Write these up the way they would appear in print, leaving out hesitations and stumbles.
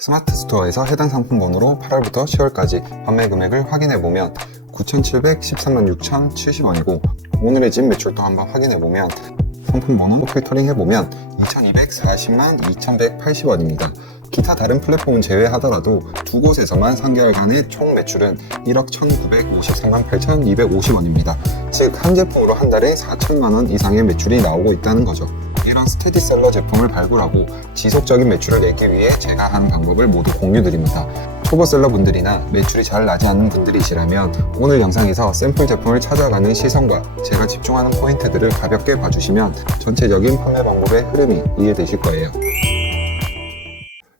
스마트 스토어에서 해당 상품 번호로 8월부터 10월까지 판매 금액을 확인해보면 9,713만 6,070원이고 오늘의 집 매출도 한번 확인해보면 상품 번호 필터링 해보면 2,240만 2,180원입니다. 기타 다른 플랫폼은 제외하더라도 두 곳에서만 3개월간의 총 매출은 1억 1,953만 8,250원입니다. 즉 한 제품으로 한 달에 4천만원 이상의 매출이 나오고 있다는 거죠. 이런 스테디셀러 제품을 발굴하고 지속적인 매출을 내기 위해 제가 하는 방법을 모두 공유드립니다. 초보셀러 분들이나 매출이 잘 나지 않는 분들이시라면 오늘 영상에서 샘플 제품을 찾아가는 시선과 제가 집중하는 포인트들을 가볍게 봐주시면 전체적인 판매 방법의 흐름이 이해되실 거예요.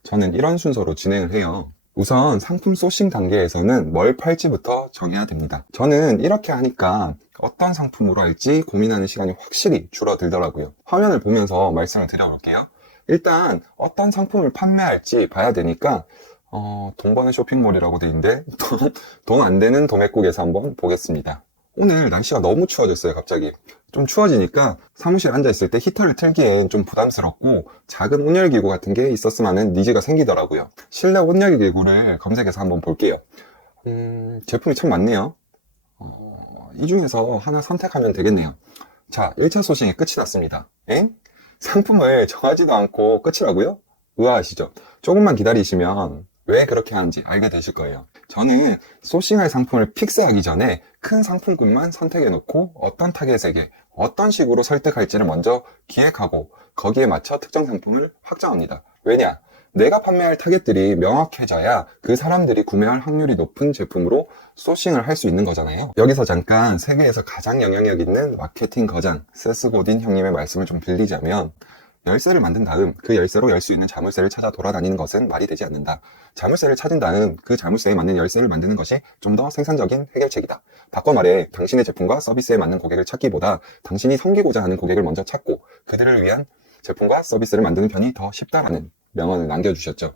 저는 이런 순서로 진행을 해요. 우선 상품 소싱 단계에서는 뭘 팔지부터 정해야 됩니다. 저는 이렇게 하니까 어떤 상품으로 할지 고민하는 시간이 확실히 줄어들더라고요. 화면을 보면서 말씀을 드려볼게요. 일단 어떤 상품을 판매할지 봐야 되니까 돈 버는 쇼핑몰이라고 돼 있는데 돈 안 되는 도매국에서 한번 보겠습니다. 오늘 날씨가 너무 추워졌어요. 갑자기 좀 추워지니까 사무실 앉아있을 때 히터를 틀기엔 좀 부담스럽고 작은 온열기구 같은 게 있었으면 하는 니즈가 생기더라고요. 실내 온열기구를 검색해서 한번 볼게요. 제품이 참 많네요. 이 중에서 하나 선택하면 되겠네요. 자, 1차 소싱이 끝이 났습니다. 엥? 상품을 정하지도 않고 끝이라고요? 의아하시죠? 조금만 기다리시면 왜 그렇게 하는지 알게 되실 거예요. 저는 소싱할 상품을 픽스하기 전에 큰 상품군만 선택해 놓고 어떤 타겟에게 어떤 식으로 설득할지를 먼저 기획하고 거기에 맞춰 특정 상품을 확정합니다. 왜냐? 내가 판매할 타겟들이 명확해져야 그 사람들이 구매할 확률이 높은 제품으로 소싱을 할 수 있는 거잖아요. 여기서 잠깐 세계에서 가장 영향력 있는 마케팅 거장 세스 고딘 형님의 말씀을 좀 빌리자면 열쇠를 만든 다음 그 열쇠로 열 수 있는 자물쇠를 찾아 돌아다니는 것은 말이 되지 않는다. 자물쇠를 찾은 다음 그 자물쇠에 맞는 열쇠를 만드는 것이 좀 더 생산적인 해결책이다. 바꿔 말해 당신의 제품과 서비스에 맞는 고객을 찾기보다 당신이 섬기고자 하는 고객을 먼저 찾고 그들을 위한 제품과 서비스를 만드는 편이 더 쉽다라는 명언을 남겨주셨죠.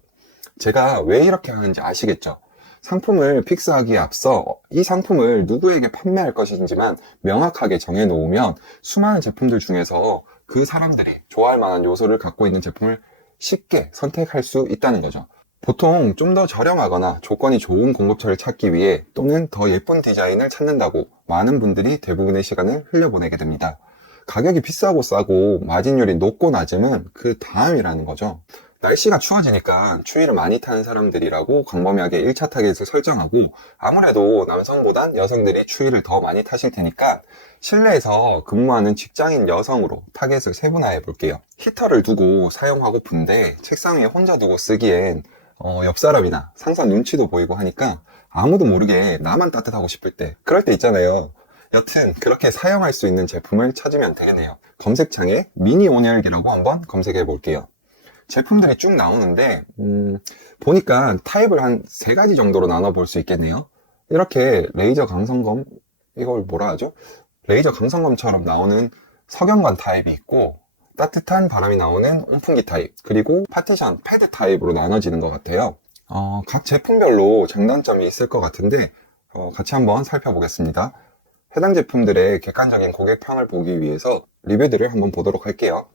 제가 왜 이렇게 하는지 아시겠죠? 상품을 픽스하기에 앞서 이 상품을 누구에게 판매할 것인지만 명확하게 정해놓으면 수많은 제품들 중에서 그 사람들이 좋아할 만한 요소를 갖고 있는 제품을 쉽게 선택할 수 있다는 거죠. 보통 좀 더 저렴하거나 조건이 좋은 공급처를 찾기 위해 또는 더 예쁜 디자인을 찾는다고 많은 분들이 대부분의 시간을 흘려보내게 됩니다. 가격이 비싸고 싸고 마진율이 높고 낮으면 그 다음이라는 거죠. 날씨가 추워지니까 추위를 많이 타는 사람들이라고 광범위하게 1차 타겟을 설정하고 아무래도 남성보단 여성들이 추위를 더 많이 타실 테니까 실내에서 근무하는 직장인 여성으로 타겟을 세분화해 볼게요. 히터를 두고 사용하고픈데 책상 위에 혼자 두고 쓰기엔 옆 사람이나 상사 눈치도 보이고 하니까 아무도 모르게 나만 따뜻하고 싶을 때 그럴 때 있잖아요. 여튼 그렇게 사용할 수 있는 제품을 찾으면 되겠네요. 검색창에 미니 온열기라고 한번 검색해 볼게요. 제품들이 쭉 나오는데 보니까 타입을 한 3가지 정도로 나눠볼 수 있겠네요. 이렇게 레이저 강성검, 이걸 뭐라 하죠? 레이저 강성검처럼 나오는 석영관 타입이 있고 따뜻한 바람이 나오는 온풍기 타입, 그리고 파티션, 패드 타입으로 나눠지는 것 같아요. 각 제품별로 장단점이 있을 것 같은데 같이 한번 살펴보겠습니다. 해당 제품들의 객관적인 고객평을 보기 위해서 리뷰들을 한번 보도록 할게요.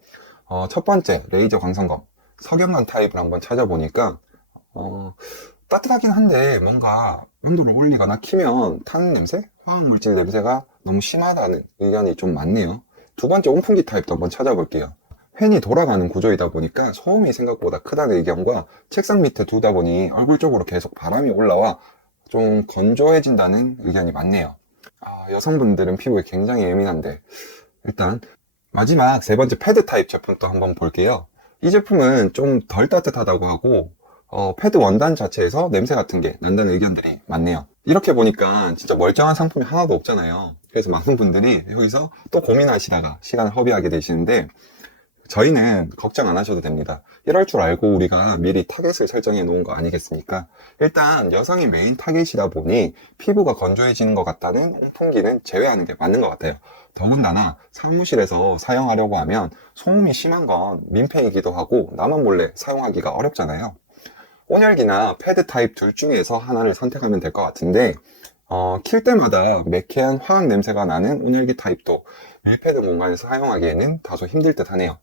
첫 번째, 레이저 강성검 석영관 타입을 한번 찾아보니까 따뜻하긴 한데 뭔가 온도를 올리거나 키면 타는 냄새? 화학물질 냄새가 너무 심하다는 의견이 좀 많네요. 두 번째, 온풍기 타입도 한번 찾아볼게요. 팬이 돌아가는 구조이다 보니까 소음이 생각보다 크다는 의견과 책상 밑에 두다 보니 얼굴 쪽으로 계속 바람이 올라와 좀 건조해진다는 의견이 많네요. 여성분들은 피부에 굉장히 예민한데 일단 마지막 3번째, 패드 타입 제품도 한번 볼게요. 이 제품은 좀 덜 따뜻하다고 하고 패드 원단 자체에서 냄새 같은 게 난다는 의견들이 많네요. 이렇게 보니까 진짜 멀쩡한 상품이 하나도 없잖아요. 그래서 많은 분들이 여기서 또 고민하시다가 시간을 허비하게 되시는데 저희는 걱정 안 하셔도 됩니다. 이럴 줄 알고 우리가 미리 타겟을 설정해 놓은 거 아니겠습니까? 일단 여성이 메인 타겟이다 보니 피부가 건조해지는 것 같다는 온풍기는 제외하는 게 맞는 것 같아요. 더군다나 사무실에서 사용하려고 하면 소음이 심한 건 민폐이기도 하고 나만 몰래 사용하기가 어렵잖아요. 온열기나 패드 타입 둘 중에서 하나를 선택하면 될 것 같은데 킬 때마다 매캐한 화학 냄새가 나는 온열기 타입도 밀폐된 공간에서 사용하기에는 다소 힘들 듯 하네요.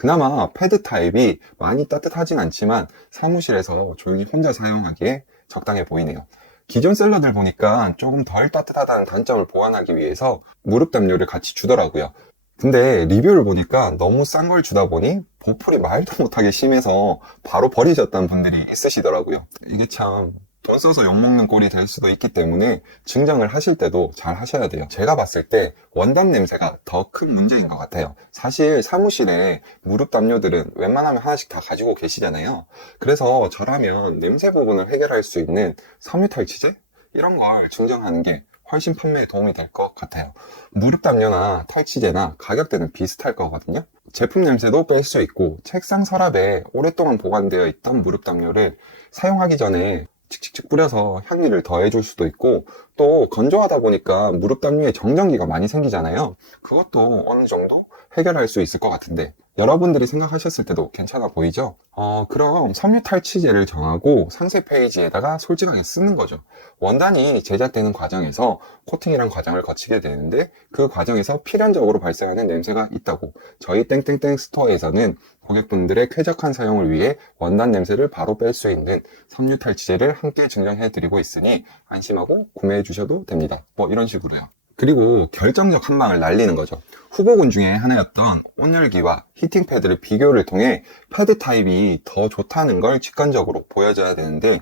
그나마 패드 타입이 많이 따뜻하진 않지만 사무실에서 조용히 혼자 사용하기에 적당해 보이네요. 기존 셀러들 보니까 조금 덜 따뜻하다는 단점을 보완하기 위해서 무릎 담요를 같이 주더라고요. 근데 리뷰를 보니까 너무 싼 걸 주다 보니 보풀이 말도 못하게 심해서 바로 버리셨다는 분들이 있으시더라고요. 이게 참 돈 써서 욕먹는 꼴이 될 수도 있기 때문에 증정을 하실 때도 잘 하셔야 돼요. 제가 봤을 때 원단 냄새가 더 큰 문제인 것 같아요. 사실 사무실에 무릎 담요들은 웬만하면 하나씩 다 가지고 계시잖아요. 그래서 저라면 냄새 부분을 해결할 수 있는 섬유 탈취제? 이런 걸 증정하는 게 훨씬 판매에 도움이 될 것 같아요. 무릎 담요나 탈취제나 가격대는 비슷할 거거든요. 제품 냄새도 뺄 수 있고 책상 서랍에 오랫동안 보관되어 있던 무릎 담요를 사용하기 전에 칙칙칙 뿌려서 향기를 더해줄 수도 있고, 또 건조하다 보니까 무릎 담요에 정전기가 많이 생기잖아요. 그것도 어느 정도 해결할 수 있을 것 같은데 여러분들이 생각하셨을 때도 괜찮아 보이죠? 그럼 섬유 탈취제를 정하고 상세 페이지에다가 솔직하게 쓰는 거죠. 원단이 제작되는 과정에서 코팅이란 과정을 거치게 되는데 그 과정에서 필연적으로 발생하는 냄새가 있다고 저희 땡땡땡 스토어에서는 고객분들의 쾌적한 사용을 위해 원단 냄새를 바로 뺄 수 있는 섬유 탈취제를 함께 증정해 드리고 있으니 안심하고 구매해 주셔도 됩니다. 뭐 이런 식으로요. 그리고 결정적 한 방을 날리는 거죠. 후보군 중에 하나였던 온열기와 히팅 패드를 비교를 통해 패드 타입이 더 좋다는 걸 직관적으로 보여줘야 되는데,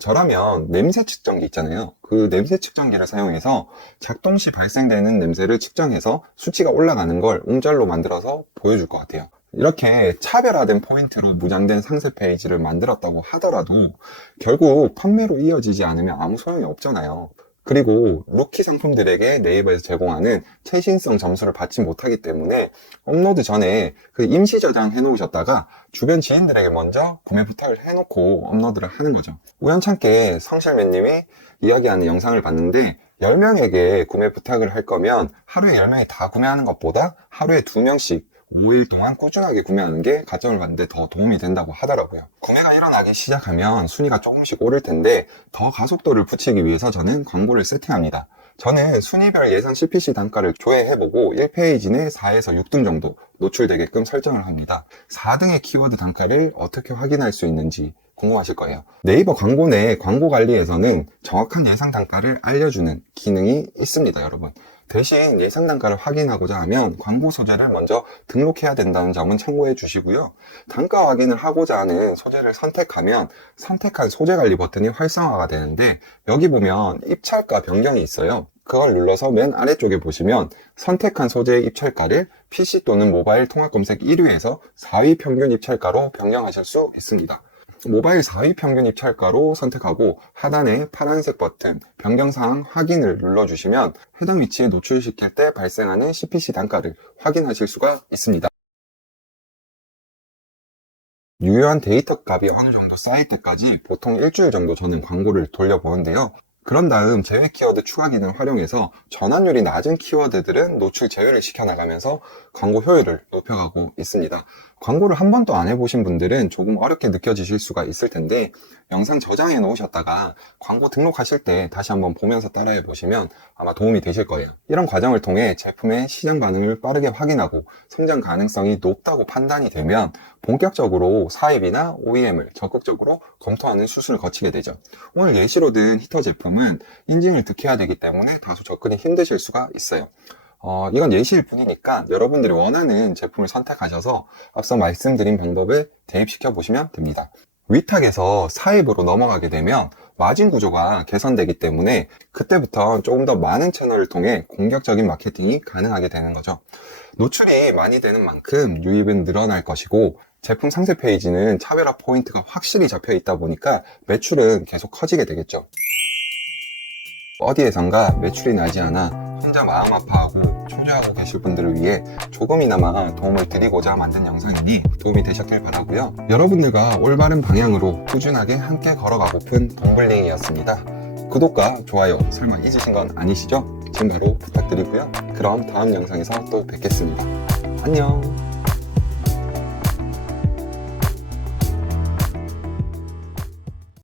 저라면 냄새 측정기 있잖아요. 그 냄새 측정기를 사용해서 작동 시 발생되는 냄새를 측정해서 수치가 올라가는 걸 움절로 만들어서 보여줄 것 같아요. 이렇게 차별화된 포인트로 무장된 상세 페이지를 만들었다고 하더라도 결국 판매로 이어지지 않으면 아무 소용이 없잖아요. 그리고 루키 상품들에게 네이버에서 제공하는 최신성 점수를 받지 못하기 때문에 업로드 전에 그 임시 저장해 놓으셨다가 주변 지인들에게 먼저 구매 부탁을 해놓고 업로드를 하는 거죠. 우연찮게 성실맨님이 이야기하는 영상을 봤는데 10명에게 구매 부탁을 할 거면 하루에 10명이 다 구매하는 것보다 하루에 2명씩 5일 동안 꾸준하게 구매하는 게 가점을 받는데 더 도움이 된다고 하더라고요. 구매가 일어나기 시작하면 순위가 조금씩 오를 텐데 더 가속도를 붙이기 위해서 저는 광고를 세팅합니다. 저는 순위별 예상 CPC 단가를 조회해보고 1페이지 내 4에서 6등 정도 노출되게끔 설정을 합니다. 4등의 키워드 단가를 어떻게 확인할 수 있는지 궁금하실 거예요. 네이버 광고 내 광고 관리에서는 정확한 예상 단가를 알려주는 기능이 있습니다, 여러분. 대신 예상 단가를 확인하고자 하면 광고 소재를 먼저 등록해야 된다는 점은 참고해 주시고요. 단가 확인을 하고자 하는 소재를 선택하면 선택한 소재 관리 버튼이 활성화가 되는데 여기 보면 입찰가 변경이 있어요. 그걸 눌러서 맨 아래쪽에 보시면 선택한 소재의 입찰가를 PC 또는 모바일 통합 검색 1위에서 4위 평균 입찰가로 변경하실 수 있습니다. 모바일 4위 평균 입찰가로 선택하고 하단에 파란색 버튼 변경사항 확인을 눌러주시면 해당 위치에 노출시킬 때 발생하는 CPC 단가를 확인하실 수가 있습니다. 유효한 데이터 값이 어느 정도 쌓일 때까지 보통 일주일 정도 저는 광고를 돌려보는데요. 그런 다음 제외 키워드 추가 기능을 활용해서 전환율이 낮은 키워드들은 노출 제외를 시켜나가면서 광고 효율을 높여가고 있습니다. 광고를 한 번도 안 해보신 분들은 조금 어렵게 느껴지실 수가 있을 텐데 영상 저장해 놓으셨다가 광고 등록하실 때 다시 한번 보면서 따라해 보시면 아마 도움이 되실 거예요. 이런 과정을 통해 제품의 시장 반응을 빠르게 확인하고 성장 가능성이 높다고 판단이 되면 본격적으로 사입이나 OEM을 적극적으로 검토하는 수순을 거치게 되죠. 오늘 예시로 든 히터 제품은 인증을 득해야 되기 때문에 다소 접근이 힘드실 수가 있어요. 이건 예시일 뿐이니까 여러분들이 원하는 제품을 선택하셔서 앞서 말씀드린 방법을 대입시켜 보시면 됩니다. 위탁에서 사입으로 넘어가게 되면 마진 구조가 개선되기 때문에 그때부터 조금 더 많은 채널을 통해 공격적인 마케팅이 가능하게 되는 거죠. 노출이 많이 되는 만큼 유입은 늘어날 것이고 제품 상세 페이지는 차별화 포인트가 확실히 잡혀 있다 보니까 매출은 계속 커지게 되겠죠. 어디에선가 매출이 나지 않아 혼자 마음 아파하고 초조하고 계실 분들을 위해 조금이나마 도움을 드리고자 만든 영상이니 도움이 되셨길 바라고요. 여러분들과 올바른 방향으로 꾸준하게 함께 걸어가고픈 동블링이었습니다. 구독과 좋아요 설마 잊으신 건 아니시죠? 지금 바로 부탁드리고요. 그럼 다음 영상에서 또 뵙겠습니다. 안녕.